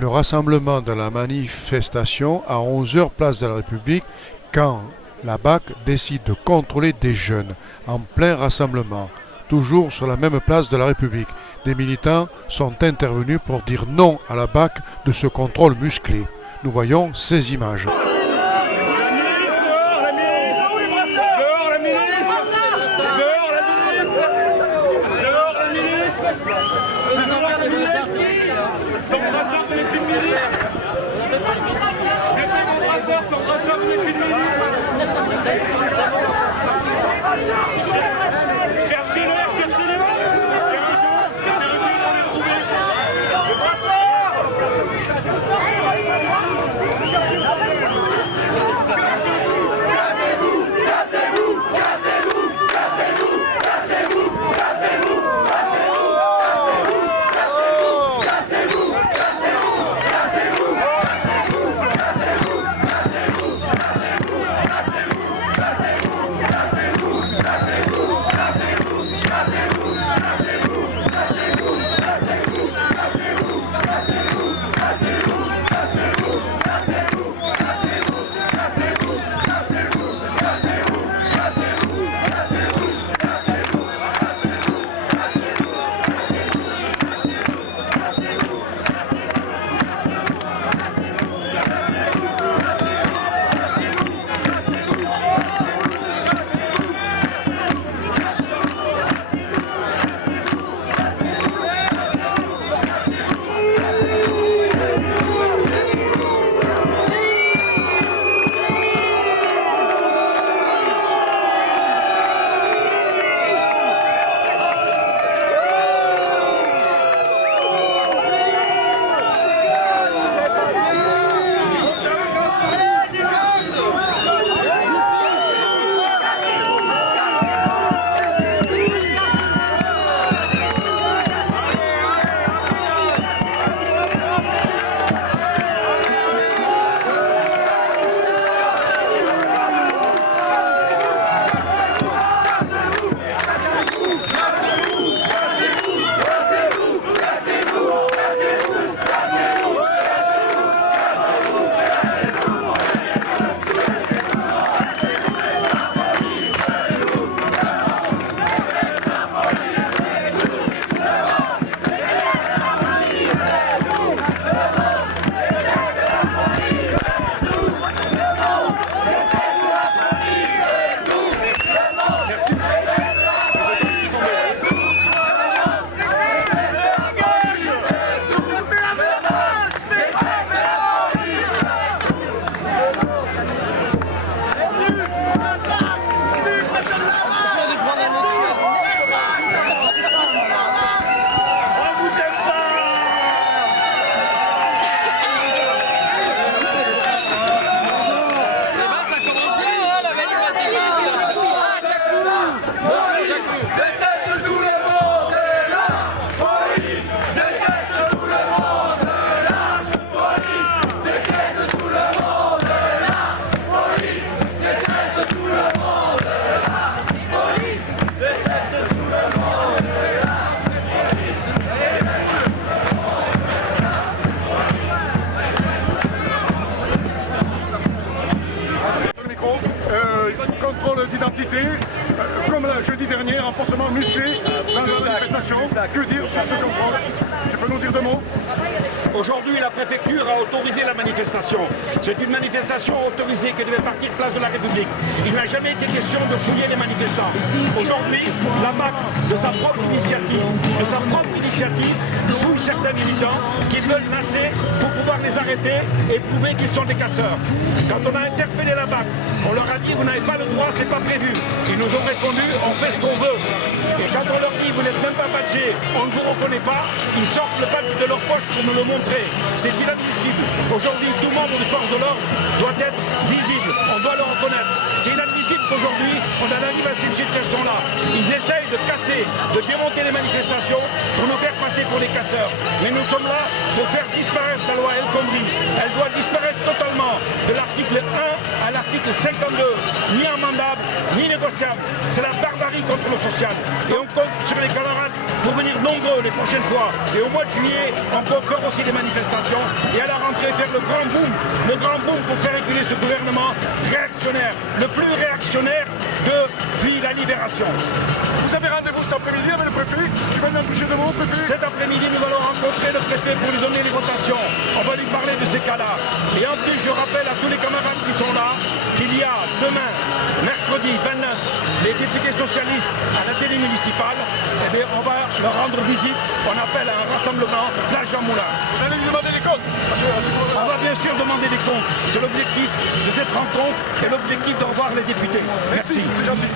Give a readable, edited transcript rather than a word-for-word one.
Le rassemblement de la manifestation à 11 heures place de la République quand la BAC décide de contrôler des jeunes en plein rassemblement, toujours sur la même place de la République. Des militants sont intervenus pour dire non à la BAC de ce contrôle musclé. Nous voyons ces images. Contrôle d'identité, comme jeudi dernier, renforcement musclé dans la manifestation. Que dire sur ce contrôle? Tu peux nous dire deux mots? Aujourd'hui, la préfecture a autorisé la manifestation. C'est une manifestation autorisée qui devait partir place de la République. Il n'a jamais été question de fouiller les manifestants. Aujourd'hui, la BAC, de sa propre initiative, fouille certains militants qui veulent lancer pour pouvoir les arrêter et prouver qu'ils sont des casseurs. Quand on a interpellé la BAC, on leur a dit vous n'avez pas le droit, c'est pas prévu. Ils nous ont répondu on fait ce qu'on veut. Et quand on leur dit vous n'êtes même pas badgé, on ne vous reconnaît pas, ils sortent le badge de leur poche pour nous le montrer. C'est inadmissible. Aujourd'hui, tout membre des forces de l'ordre doit être visible. On doit le reconnaître. C'est inadmissible qu'aujourd'hui, on en arrive à cette situation-là. Ils essayent de casser, de démonter les manifestations pour nous faire passer pour des casseurs. Mais nous sommes là pour faire disparaître la loi El Khomri. Elle doit disparaître totalement de l'article 1 à l'article 52. Ni amendable, ni négociable. C'est la barbarie contre le social. Et on compte sur les camarades pour venir nombreux les prochaines fois. Et au mois de juillet, on compte faire aussi des manifestations et à la rentrée faire le grand boom pour faire reculer ce gouvernement réactionnaire, le plus réactionnaire depuis la libération. Vous avez rendez-vous cet après-midi avec le préfet qui va nous toucher de mots, préfet? Cet après-midi, nous allons rencontrer le préfet pour lui donner les votations. On va lui parler de ces cas-là. Et en plus, je rappelle à tous les camarades qui sont là qu'il y a demain, mercredi 29, les députés socialistes à la télé municipale. Eh bien, on va leur rendre visite. On appelle à un rassemblement place Jean Moulin. Vous allez lui demander des comptes? On va bien sûr demander des comptes. C'est l'objectif de cette rencontre et l'objectif d'en voir les députés. Merci. C'est gentil.